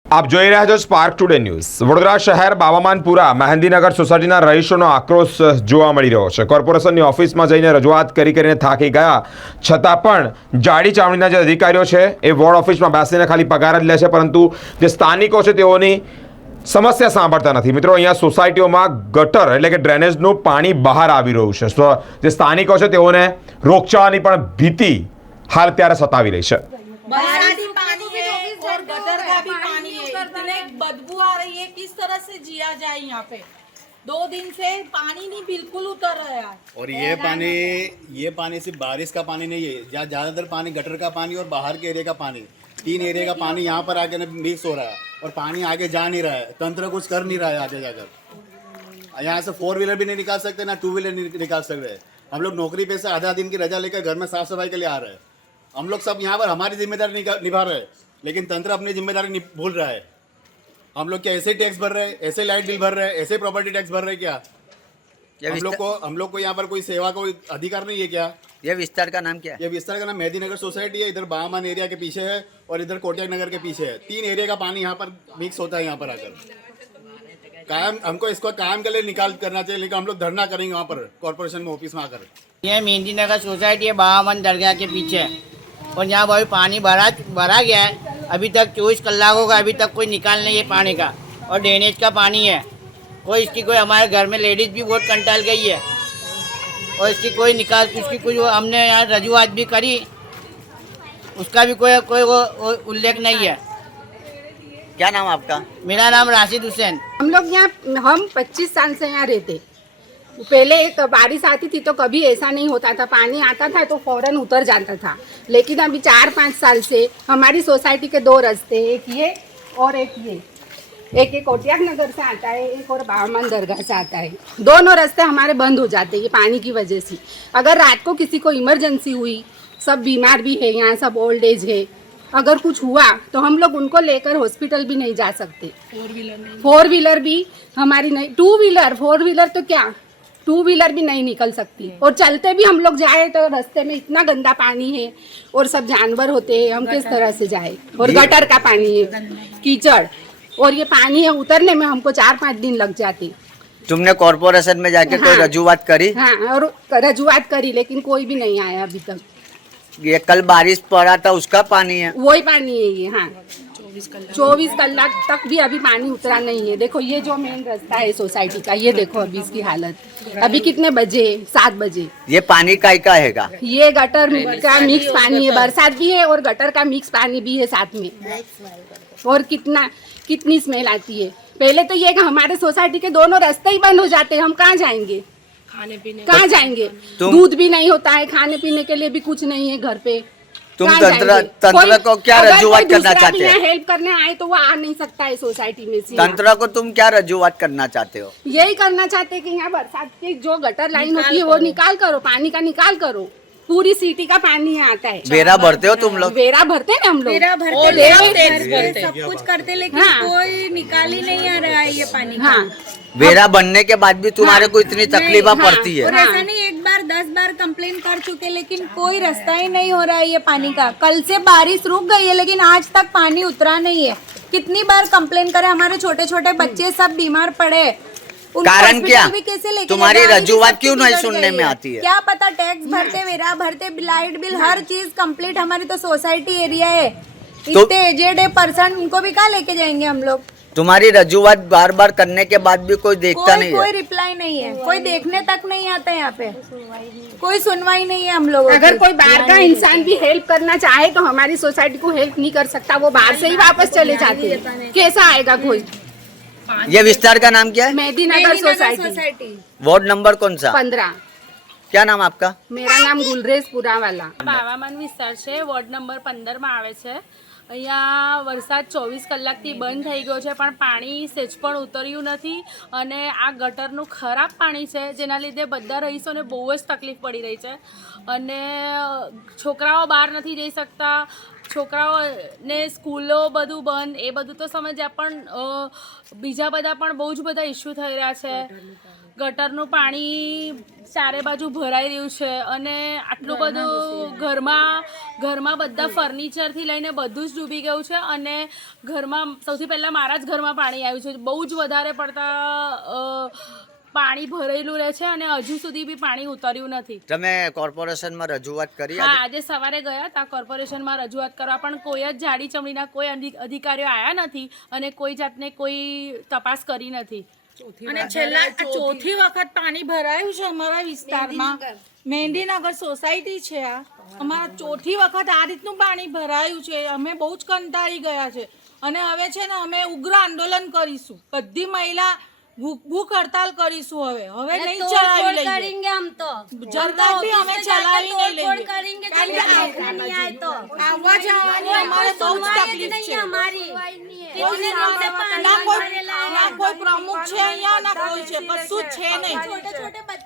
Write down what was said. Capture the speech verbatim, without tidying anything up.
આપ જોઈ રહ્યા છો સ્પાર્ક ટુડે ન્યૂઝ। વડોદરા શહેર બાવામાનપુરા મહેંદીનગર સોસાયટીના રહીશોનો આક્રોશ જોવા મળી રહ્યો છે। કોર્પોરેશનની ઓફિસમાં જઈને રજૂઆત કરી કરીને થાકી ગયા છતાં પણ જાડી ચામડીના જે અધિકારીઓ છે એ વોર્ડ ઓફિસમાં બેસીને ખાલી પગાર જ લે છે, પરંતુ જે સ્થાનિકો છે તેઓની સમસ્યા સાંભળતા નથી। મિત્રો, અહીંયા સોસાયટીઓમાં ગટર એટલે કે ડ્રેનેજનું પાણી બહાર આવી રહ્યું છે, તો જે સ્થાનિકો છે તેઓને રોગચાળાની પણ ભીતિ હાલ ત્યારે સતાવી રહી છે। बरसाती पानी है और गटर का भी पानी है, इतने बदबू आ रही है। किस तरह से जिया जाए यहाँ पे? दो दिन से पानी नहीं बिल्कुल उतर रहा है। और ये पानी ये पानी सिर्फ बारिश का पानी नहीं है, जहाँ ज़्यादातर पानी गटर का पानी और बाहर के एरिया का पानी, तीन एरिया का पानी यहाँ पर आके मिक्स हो रहा है और पानी आगे जा नहीं रहा है। तंत्र कुछ कर नहीं रहा है आगे जाकर। यहाँ से फोर व्हीलर भी नहीं निकाल सकते, ना टू व्हीलर नहीं निकाल सकते। हम लोग नौकरी पे से आधा दिन की रजा लेकर घर में साफ सफाई के लिए आ रहे हैं। हम लोग सब यहाँ पर हमारी जिम्मेदारी निभा रहे हैं, लेकिन तंत्र अपनी जिम्मेदारी भूल रहा है। हम लोग क्या ऐसे टैक्स भर रहे हैं, ऐसे लाइट बिल भर रहे हैं, ऐसे प्रॉपर्टी टैक्स भर रहे हैं क्या? हम लोग को हम लोग को यहाँ पर कोई सेवा का कोई अधिकार नहीं है क्या? ये विस्तार का नाम क्या है? ये विस्तार का नाम मेहंदीनगर सोसाइटी है। इधर बामान एरिया के पीछे है और इधर कोटियाक नगर के पीछे है। तीन एरिया का पानी यहाँ पर मिक्स होता है। यहाँ पर आकर कायम हमको इसको कायम के लिए निकाल करना चाहिए, लेकिन हम लोग धरना करेंगे वहाँ पर कॉर्पोरेशन में ऑफिस में आकर। ये मेहंदीनगर सोसाइटी है बावन दरगाह के पीछे, और यहाँ भाई पानी भरा भरा गया है। अभी तक चौबीस कलाकों का अभी तक कोई निकाल नहीं है पानी का, और ड्रेनेज का पानी है। कोई इसकी कोई हमारे घर में लेडीज़ भी बहुत कंटाल गई है, और इसकी कोई निकाल उसकी कोई हमने यहाँ रजूआत भी करी, उसका भी कोई कोई वो, वो उल्लेख नहीं है। क्या नाम आपका? मेरा नाम राशिद हुसैन। हम लोग यहाँ हम पच्चीस साल से यहाँ रहते। पहले एक बारिश आती थी तो कभी ऐसा नहीं होता था, पानी आता था तो फौरन उतर जाता था। लेकिन अभी चार पाँच साल से हमारी सोसाइटी के दो रास्ते, एक ये और एक ये, एक एक कोटियाक नगर से आता है, एक और बावन दरगाह से आता है। दोनों रास्ते हमारे बंद हो जाते हैं ये पानी की वजह से। अगर रात को किसी को इमरजेंसी हुई, सब बीमार भी है यहाँ, सब ओल्ड एज है, अगर कुछ हुआ तो हम लोग उनको लेकर हॉस्पिटल भी नहीं जा सकते। फोर व्हीलर फोर व्हीलर भी हमारी नहीं, टू व्हीलर फोर व्हीलर तो क्या टू व्हीलर भी नहीं निकल सकती। और चलते भी हम लोग जाए तो रास्ते में इतना गंदा पानी है और सब जानवर होते हैं, हम किस तरह से जाए? और गटर का पानी है, कीचड़, और ये पानी है उतरने में हमको चार पाँच दिन लग जाते। तुमने कॉर्पोरेशन में जाके हाँ, कोई रजूआत करी? हाँ, और रजूआत करी, लेकिन कोई भी नहीं आया अभी तक। ये कल बारिश पड़ा था उसका पानी है? वही पानी है ये। हाँ, चौबीस कलाक तक भी अभी पानी उतरा नहीं है। देखो ये जो मेन रास्ता है सोसाइटी का, ये देखो अभी इसकी हालत। अभी कितने बजे? सात बजे। ये पानी का का हैगा? ये गटर का मिक्स पानी है, बरसात भी है और गटर का मिक्स पानी भी है साथ में। और कितना कितनी स्मेल आती है। पहले तो ये कि हमारे सोसाइटी के दोनों रास्ते ही बंद हो जाते हैं, हम कहाँ जाएंगे? खाने पीने कहाँ जाएंगे? दूध भी नहीं होता है, खाने पीने के लिए भी कुछ नहीं है घर पे। तुम तंत्र तंत्र को क्या रजूआत करना चाहते हो? हेल्प करने आए तो वो आ नहीं सकता है सोसाइटी में से। तंत्र को तुम क्या रजूआत करना चाहते हो? यही करना चाहते हैं कि यहाँ बरसात की जो गटर लाइन होती है वो निकाल करो, पानी का निकाल करो। पूरी सिटी का पानी यहाँ आता है। वेरा भरते हो तुम लोग? वेरा भरते हैं हम लोग, मेरा भरते सब कुछ करते, लेकिन हाँ। कोई निकाल ही नहीं आ रहा है ये पानी। हाँ, वेरा बनने के बाद भी तुम्हारे को इतनी तकलीफ पड़ती है? और ऐसा नहीं, एक बार दस बार कंप्लेन कर चुके, लेकिन कोई रास्ता ही नहीं हो रहा है ये पानी का। कल से बारिश रुक गई है, लेकिन आज तक पानी उतरा नहीं है। कितनी बार कंप्लेन करे, हमारे छोटे छोटे बच्चे सब बीमार पड़े। कारण क्या? भी कैसे लेके तुम्हारी जाए? रजूआत क्यों नहीं बिगड़ सुनने गई में है। आती है? क्या पता, टैक्स भरते, वेरा भरते, लाइट बिल, हर चीज कंप्लीट। हमारी तो सोसाइटी एरिया है, इतने एजेड है पर्सन, उनको भी कहाँ लेके जाएंगे हम लोग? तुम्हारी रजूआत बार बार करने के बाद भी कोई देखता कोई नहीं कोई है? रिप्लाई नहीं है, कोई देखने तक नहीं आता है यहाँ पे, कोई सुनवाई नहीं है हम लोगों की। अगर कोई बाहर का इंसान भी हेल्प करना चाहे तो हमारी सोसाइटी को हेल्प नहीं कर सकता, वो बाहर से ही वापस चले जाते हैं। कैसा आएगा कोई? ये विस्तार का नाम क्या है? मेहंदीनगर सोसाइटी, वार्ड नंबर कौन सा? पंद्रह। क्या नाम आपका? मेरा नाम गुलरेज पुरावाला। બાવામાન વિસ્તાર છે, વોર્ડ નંબર પંદર માં આવે છે। અહીંયા વરસાદ ચોવીસ કલાકથી બંધ થઈ ગયો છે, પણ પાણી સેજ પણ ઉતર્યું નથી, અને આ ગટરનું ખરાબ પાણી છે, જેના લીધે બધા રહીશોને બહુ જ તકલીફ પડી રહી છે। અને છોકરાઓ બહાર નથી જઈ શકતા, છોકરાઓને સ્કૂલો બધું બંધ, એ બધું તો સમજ્યા, પણ બીજા બધા પણ બહુ જ બધા ઇસ્યુ થઈ રહ્યા છે। ગટરનું પાણી ચારે બાજુ ભરાઈ રહ્યું છે અને આટલું બધું ઘરમાં ઘરમાં બધા ફર્નિચરથી લઈને બધું જ ડૂબી ગયું છે અને ઘરમાં સૌથી પહેલાં મારા જ ઘરમાં પાણી આવ્યું છે. બહુ જ વધારે પડતા અ, પાણી ભરેલું રહે છે અને હજુ સુધી બી પાણી ઉતર્યું નથી. તમે કોર્પોરેશનમાં રજૂઆત કરી હા, આજે? આજે સવારે ગયા હતા કોર્પોરેશનમાં રજૂઆત કરવા, પણ કોઈ જ જાડી ચમડીના કોઈ અધિ- અધિકારીઓ આવ્યા નથી અને કોઈ જાતને કોઈ તપાસ કરી નથી. અને છેલ્લા આ ચોથી વખત પાણી ભરાયું છે અમારા વિસ્તારમાં. મહેંદીનગર સોસાયટી છે આ અમારા ચોથી વખત આ રીતનું પાણી ભરાયું છે. અમે બહુ જ કંટાળી ગયા છે અને હવે છે ને અમે ઉગ્ર આંદોલન કરીશું. બધી મહિલા ભૂખ ભૂખ હડતાલ કરીશું. હવે હવે નહીં ચલાવી લઈએ करेंगे हम तो જરદા બી અમે ચલાવી નહીં લઈએ. करेंगे કારણ કે देखने नहीं आए तो આવવા જવાની અમારે બહુ જ તકલીફ છે. हमारी કોઈ ના કોઈ ના કોઈ પ્રમુખ છે અહીંયા ના કોઈ છે, કશું જ છે નહીં. छोटे छोटे बच्चे